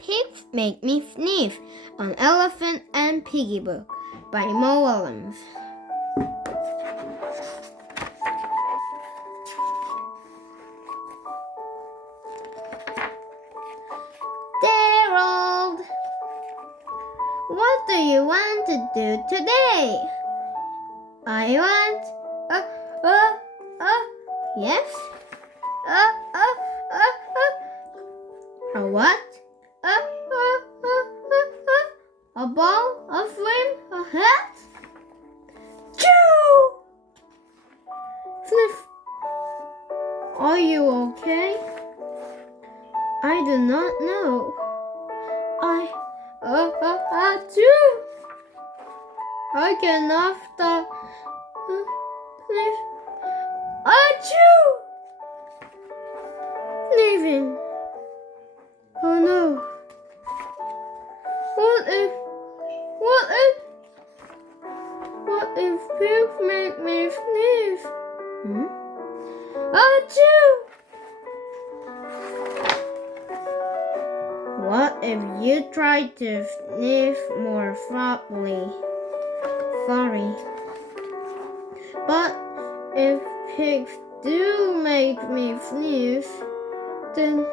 Pigs Make Me Sneeze, an Elephant and Piggie book by Mo Willems. Gerald, what do you want to do today? I want, yes? A what? A ball, a frame, a hat? Choo! Sniff. Are you okay? I do not know. Choo! I cannot stop. Sniff. Achoo! Sneezing. Oh no. What if pigs make me sneeze? Achoo! What if you try to sniff more softly? Sorry. But if pigs do make me sneeze, then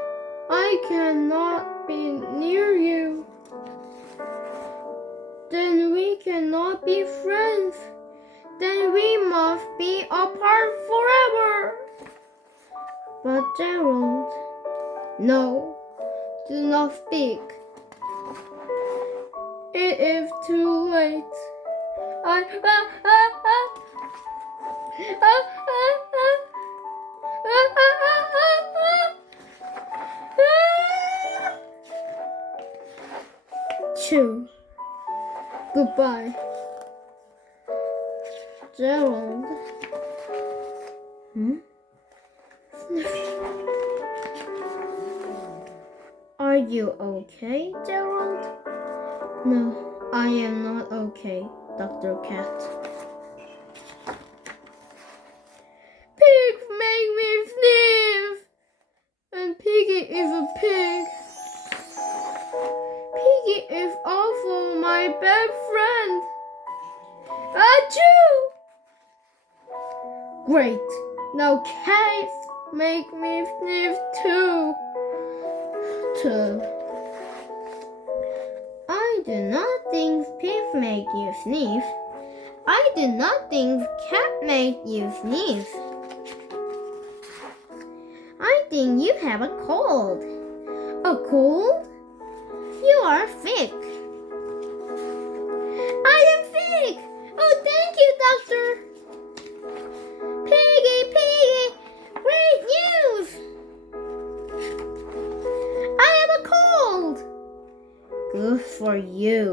I cannot be near you. Then we cannot be friends. Then we must be apart forever. But Gerald, no, do not speak. It is too late. Choo. Goodbye, Gerald. Are you okay, Gerald? No, I am not okay, Dr. Cat. Pigs make me sneeze, and Piggie is a pig. Piggie is also my best friend. Achoo! Great. Now cats make me sneeze too. I do not think pigs make you sneeze. I do not think cat make you sneeze. I think you have a cold. A cold? You are sick. I am sick. Oh, thank you, doctor. Piggie, great news. I have a cold. Good for you.